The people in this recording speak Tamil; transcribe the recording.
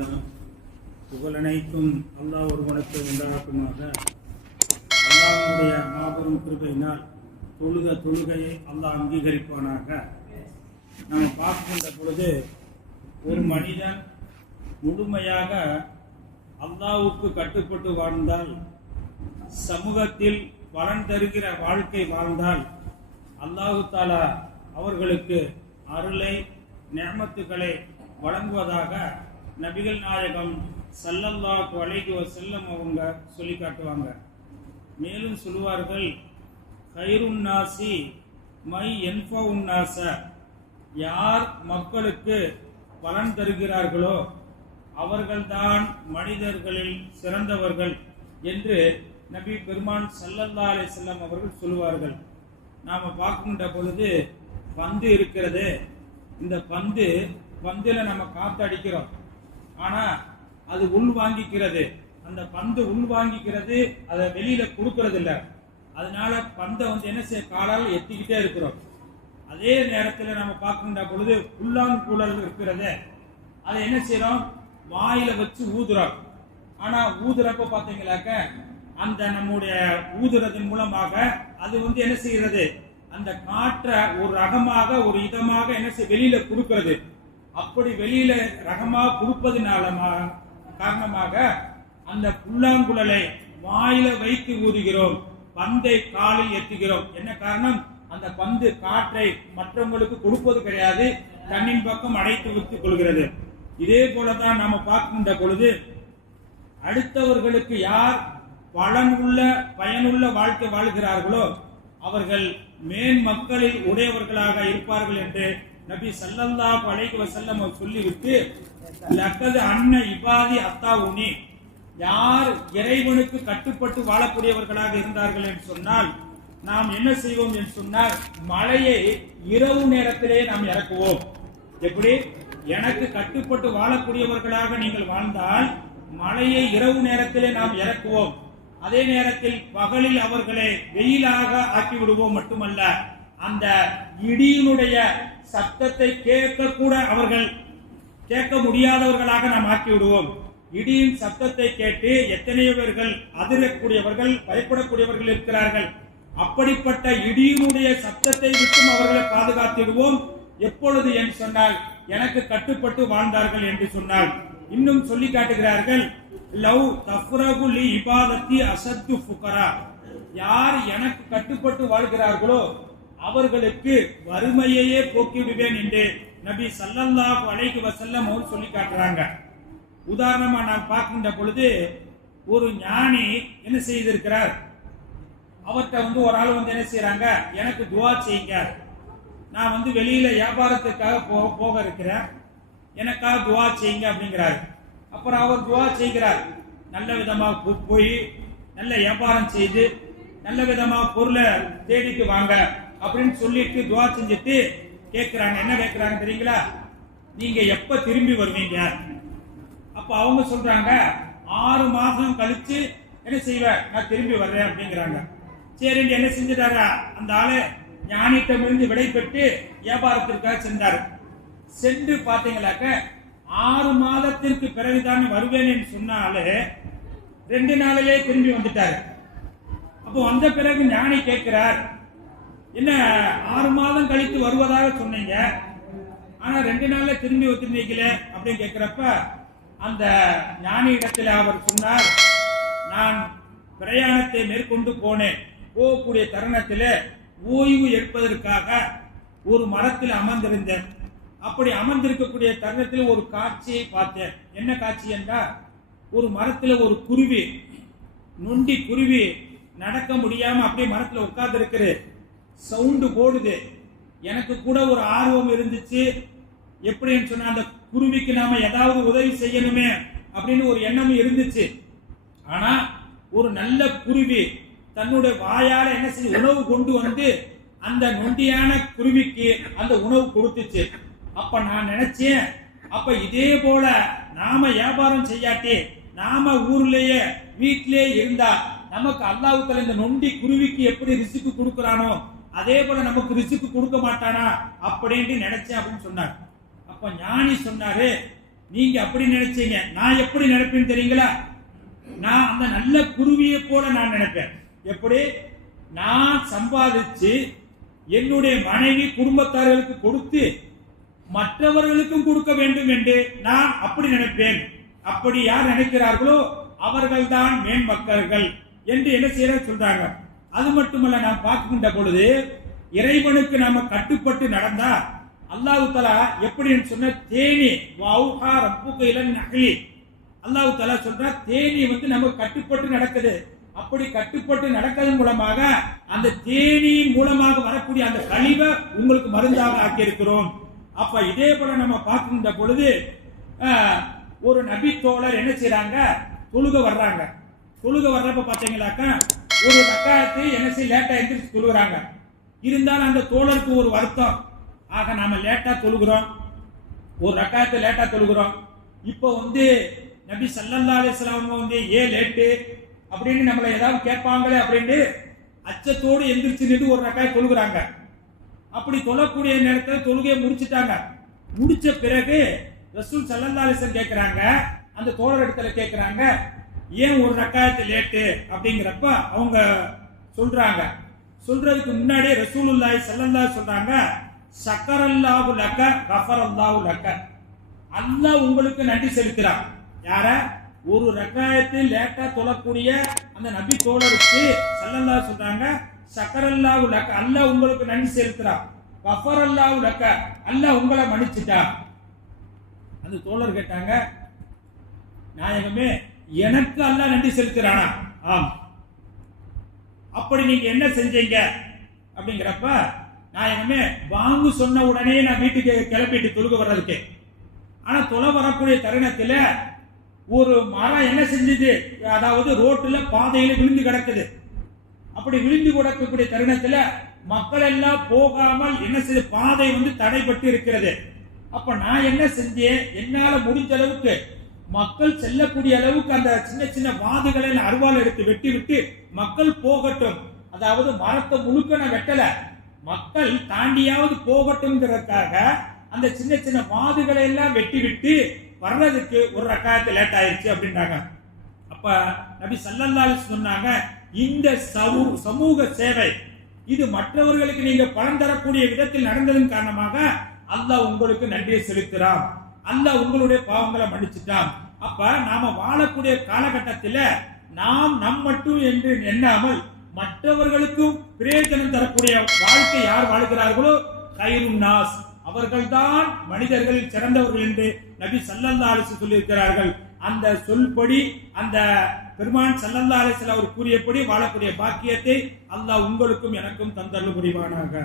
வேதம் புகழனைத்தும் அல்லாஹ் ஒருவனுக்கு உண்டாக்குமாக. அல்லாஹ்வுடைய மாபெரும் கிருபையினால் தொழுகையை அல்லாஹ் அங்கீகரிப்பானாக. நாம் பார்க்கின்ற பொழுது ஒரு மனிதன் முழுமையாக அல்லாஹ்வுக்கு கட்டுப்பட்டு வாழ்ந்தால், சமூகத்தில் பலன் தருகிற வாழ்க்கை வாழ்ந்தால், அல்லாஹு தாலா அவர்களுக்கு அருளை நிஅமத்துகளை வழங்குவதாக நபிகள் நாயகம் ஸல்லல்லாஹு அலைஹி வஸல்லம் அவங்க சொல்லி காட்டுவாங்க. மேலும் சொல்லுவார்கள், கைருன் நாசி மை யன்ஃபஉன் நாஸ, யார் மக்களுக்கு பலன் தருகிறார்களோ அவர்கள்தான் மனிதர்களில் சிறந்தவர்கள் என்று நபி பெருமான் ஸல்லல்லாஹு அலைஹி வஸல்லம் அவர்கள் சொல்லுவார்கள். நாம பார்க்கின்ற பொழுது பந்து இருக்கிறது, இந்த பந்துல நம்ம காத்து அடிக்கிறோம், ஆனா அது உள் வாங்கிக்கிறது. அந்த பந்து உள் வாங்கிக்கிறது, அதை வெளியில கொடுக்கறது இல்ல. அதனால பந்தை என்ன செய்ய காலால் எத்திக்கிட்டே இருக்கிறோம். அதே நேரத்தில் நம்ம பார்க்கின்ற பொழுது புல்லாங்குழல் இருக்கிறது, அதை என்ன செய்யறோம், வாயில வச்சு ஊதுறோம். ஆனா ஊதுறப்ப பாத்தீங்களாக்க அந்த நம்முடைய ஊதுறதன் மூலமாக அது என்ன செய்கிறது, அந்த காற்றை ஒரு ரகமாக ஒரு இதமாக என்ன செய்ய வெளியில கொடுக்கிறது. அப்படி வெளியில ரகமாக கொடுப்பதனால காரணமாக அந்த புல்லாங்குழலை வாயில வைத்து ஊதுகிறோம், பந்தை காலில் ஏற்றுகிறோம். என்ன காரணம், அந்த பந்து காற்றை மற்றவங்களுக்கு கொடுப்பது கிடையாது, தன்னின் பக்கம் அடைத்து வைத்துக் கொள்கிறது. இதே போலதான் நாம பார்க்கின்ற பொழுது அடுத்தவர்களுக்கு யார் பயனுள்ள வாழ்க்கை வாழ்கிறார்களோ அவர்கள் மேன் மக்களில் உடையவர்களாக இருப்பார்கள் என்று நபி ஸல்லல்லாஹு அலைஹி வஸல்லம் சொல்லிவிட்டு, லக்கது அன்ன இபாதி அத்தாவுனி, யார் இறைவனுக்கு கட்டுப்பட்டு வாழக்கூடியவர்களாக இருந்தார்கள் என்று சொன்னால் நாம் என்ன செய்வோம் என்று சொன்னால், மழையை இரவு நேரத்திலே நாம் இறக்குவோம். எப்படி, எனக்கு கட்டுப்பட்டு வாழக்கூடியவர்களாக நீங்கள் வாழ்ந்தால் மழையை இரவு நேரத்திலே நாம் இறக்குவோம். அதே நேரத்தில் பகலில் அவர்களை வெயிலாக ஆக்கி விடுவோம். மட்டுமல்ல, அந்த இடியினுடைய சத்தத்தை அவர்கள் கேட்க முடியாதவர்களாக நாம் ஆக்கி விடுவோம். இடியின் சத்தத்தை கேட்டு எத்தனையோ பேர்கள் அதிரக்கூடியவர்கள், பயப்படக்கூடியவர்கள் இருக்கிறார்கள். அப்படிப்பட்ட இடியினுடைய சத்தத்தை விட்டும் அவர்களை பாதுகாத்திடுவோம். எப்பொழுது என்று சொன்னால், எனக்கு கட்டுப்பட்டு வாழ்ந்தார்கள் என்று சொன்னால். இன்னும் சொல்லி காட்டுகிறார்கள், லவ் தஃப்ரகு லி இபாதத்தி அஸத்து ஃபுகரா, யார் எனக்கு கட்டுப்பட்டு வாழ்கிறார்களோ அவர்களுக்கு வறுமையையே போக்கிவிடுவேன் என்று நபி ஸல்லல்லாஹு அலைஹி வஸல்லம் அவர் சொல்லி காட்டுறாங்க. உதாரணமா நாம் பார்க்கின்ற பொழுது ஒரு ஞானி என்ன செய்திருக்கிறார், அவர்கிட்ட ஒரு ஆள் என்ன செய்யறாங்க, எனக்கு துஆ செய்யுங்க, நான் வெளியில வியாபாரத்துக்காக போக இருக்கிறேன், எனக்காக துஆ செய்யுங்க அப்படிங்கிறார். அப்புறம் அவர் துஆ செய்கிறார், நல்ல விதமாக போய் நல்ல வியாபாரம் செய்து நல்ல விதமாக பொருளை தேடிட்டு வாங்க அப்படின்னு சொல்லிட்டு துஆ செஞ்சுட்டு கேட்கிறாங்க. என்ன கேட்கிறாங்க தெரியுங்களா, நீங்க எப்ப திரும்பி வருவீங்க? அப்ப அவங்க சொல்றாங்க, 6 மாசம் கழிச்சு என்ன செய்வேன், நான் திரும்பி வர்றேன் அப்படிங்கிறாங்க. சரி, என்ன செஞ்சிட்டாரா, அந்த ஆளு ஞானியிடமிருந்து விடை பெற்று வியாபாரத்திற்காக சென்றார். சென்று பாத்தீங்களாக்க 6 மாதத்திற்கு பிறகுதான் வருவேன் என்று சொன்னாலே 2 நாளிலே திரும்பி வந்துட்டாரு. அப்போ வந்த பிறகு ஞானி கேட்கிறார், என்ன 6 மாதம் கழித்து வருவதாக சொன்னீங்க, ஆனா 2 நாள்ல திரும்பி வந்திருந்தீங்களே அப்படின்னு கேட்கிறப்ப அந்த ஞானி இடத்துல அவர் சொன்னார், நான் பிரயாணத்தை மேற்கொண்டு போகக்கூடிய தருணத்திலே ஓய்வு எடுப்பதற்காக ஒரு மரத்தில் அமர்ந்திருந்தேன். அப்படி அமர்ந்திருக்கக்கூடிய தருணத்தில் ஒரு காட்சியை பார்த்தேன். என்ன காட்சி என்றால், ஒரு மரத்துல ஒரு குருவி, நொண்டி குருவி நடக்க முடியாம அப்படியே மரத்துல உட்கார்ந்து இருக்குது, சவுண்டு போடுது. எனக்கு கூட ஒரு ஆர்வம் இருந்துச்சு, எப்படின்னு சொன்னா அந்த குருவிக்கு நாம ஏதாவது உதவி செய்யணுமே அப்படின்னு ஒரு எண்ணம் இருந்துச்சு. ஆனா ஒரு நல்ல குருவி தன்னுடைய வாயால என்ன செய்ய உணவு கொண்டு வந்து அந்த நொண்டியான குருவிக்கு அந்த உணவு கொடுத்துச்சு. அப்ப நான் நினைச்சேன், அப்ப இதே போல நாம வியாபாரம் செய்யாட்டி நாம ஊர்லயே வீட்டிலே இருந்தா நமக்கு அல்லாஹ் தஆலா இந்த நொண்டி குருவிக்கு எப்படி ரிஸ்க் கொடுக்கறானோ அதே போல நமக்கு ரிஸ்க் கொடுக்க மாட்டானா அப்படின்னு நினைச்சேன் அப்படின்னு சொன்னார். அப்ப ஞானி சொன்னாரு, நீங்க அப்படி நினைச்சீங்க, நான் எப்படி நினைப்பேன்னு தெரியுங்களா? நான் அந்த நல்ல குருவியை போல நான் நினைப்பேன். எப்படி? நான் சம்பாதிச்சு என்னுடைய மனைவி குடும்பத்தார்களுக்கு கொடுத்து மற்றவர்களுக்கும் கொடுக்க வேண்டும் என்று நான் அப்படி நினைப்பேன். அப்படி யார் நினைக்கிறார்களோ அவர்கள் தான் மேன்மக்கள்கள் என்று என்ன செய்ய சொல்றாங்க. அது மட்டுமல்ல, நாம் பார்க்கின்ற பொழுது இறைவனுக்கு நாம கட்டுப்பட்டு நடந்தா அல்லாஹ் தஆலா எப்படி சொன்ன தேனி வௌஹா ரப்புக இலன் நஹ்லி, அல்லாஹ் தஆலா சொல்ற தேனி நமக்கு கட்டுப்பட்டு நடக்குது. அப்படி கட்டுப்பட்டு நடக்கிறது மூலமாக அந்த தேனியின் மூலமாக வரக்கூடிய அந்த கழிவை உங்களுக்கு மருந்தாக ஆக்கி இருக்கிறோம். அப்ப இதே போல நம்ம பார்க்கின்ற பொழுது ஒரு நபி தோழர் என்ன செய்யறாங்க, தொழுக வர்றாங்க. தொழுக வர்றப்ப பாத்தீங்களாக்கா ஒரு ரக்காயத்து என்ன செய்ய லேட்டா எந்திரிச்சு தொழுகிறாங்க. இருந்தாலும் அந்த தோழருக்கு ஒரு வருத்தம், ஆக நாம லேட்டா தொழுகிறோம், ஒரு ரக்காயத்தை லேட்டா தொழுகிறோம். இப்போ நபி ஸல்லல்லாஹு அலைஹி வஸல்லம் ஏன் லேட்டு அப்படின்னு நம்மளை ஏதாவது கேட்பாங்களே அப்படின்னு அச்சத்தோடு எந்திரிச்சு நின்று ஒரு ரக்காயத்தை தொழுகிறாங்க. அப்படி தொழக்கூடிய நேரத்தில் தொழுகையை முடிச்சுட்டாங்க. முடிச்ச பிறகு ரசூல் ஸல்லல்லாஹு அலைஹி வஸல்லம் கேட்கிறாங்க, அந்த தோழர் இடத்துல கேட்கிறாங்க, ஏன் ஒரு ரக்காயத்து லேட்டு அப்படிங்கிறப்ப அவங்க சொல்றாங்க. சொல்றதுக்கு முன்னாடியே ரசூலுல்லாஹி ஸல்லல்லாஹு அலைஹி சொல்றாங்க, ஷக்கரல்லாஹு லக்க கஃபரல்லாஹு லக்க, அல்லாஹ் உங்களுக்கு நன்றி செலுத்துறான். யார? ஒரு ரக்காயத்தில் லேட்டா தொழக்கூடிய அந்த நபி தோழருக்கு ஸல்லல்லாஹு சொல்றாங்க, ஷக்கரல்லாஹு லக்க, அல்லாஹ் உங்களுக்கு நன்றி செலுத்துறான். கஃபரல்லாஹு லக்க, அல்லாஹ் உங்களை மன்னிச்சிட்டான். அந்த தோழர் கேட்டாங்க, நாயகமே எனக்கு அல்லாஹ் நன்றி செலுத்துறானா? ஆம். அப்படி நீங்க என்ன செஞ்சீங்க அப்படிங்கிறப்ப, நாயகமே வாங்கு சொன்ன உடனே நான் வீட்டுக்கு கிளப்பிட்டு தொழுக வர்றதுக்கு, ஆனா தொலை வரக்கூடிய தருணத்துல ஒரு மரம் என்ன செஞ்சது, அதாவது ரோட்டுல பாதையில விழுந்து கிடக்குது. அப்படி விழுந்து கிடக்கக்கூடிய தருணத்துல மக்கள் எல்லாம் போகாமல் என்ன செய்ய பாதை தடைப்பட்டு இருக்கிறது. அப்ப நான் என்ன செஞ்சேன், என்னால முடிஞ்ச அளவுக்கு மக்கள் செல்லக்கூடிய அளவுக்கு அந்த சின்ன சின்ன வாதுகளை அருவாள் எடுத்து வெட்டி விட்டு மக்கள் போகட்டும், அதாவது மரத்தை முழுக்க நான் வெட்டல, மக்கள் தாண்டியாவது போகட்டும்ங்கிறதுக்காக அந்த சின்ன சின்ன வாதுகளை எல்லாம் வெட்டி விட்டு வர்றதுக்கு ஒரு ரக்காயத்து லேட் ஆயிடுச்சு அப்படின்றாங்க. அப்ப நபி ஸல்லல்லாஹு அலைஹி வஸல்லம் சொன்னாங்க, இந்த சமூக சேவை இது மற்றவர்களுக்கு நீங்க பலன் தரக்கூடிய விதத்தில் நடந்ததன் காரணமாக அல்லாஹ் உங்களுக்கு நன்றியை செலுத்துறான், அல்லாஹ் உங்களுடைய பாவங்களை மன்னிச்சுட்டான். அப்ப நாம வாழக்கூடிய காலகட்டத்தில் நாம் நம் மட்டும் என்று எண்ணாமல் மற்றவர்களுக்கும் பிரயோஜனம் தரக்கூடிய வாழ்க்கை யார் வாழ்கிறார்களோ கைருன் நாஸ், அவர்கள்தான் மனிதர்களில் சிறந்தவர்கள் என்று நபி ஸல்லல்லாஹு அலைஹி வஸல்லம் சொல்லியிருக்கிறார்கள். அந்த சொல்படி அந்த பெருமான் ஸல்லல்லாஹு அலைஹி வஸல்லம் அவர் கூறியபடி வாழக்கூடிய பாக்கியத்தை அல்லாஹ் உங்களுக்கும் எனக்கும் தந்தருள் புரிவானாக.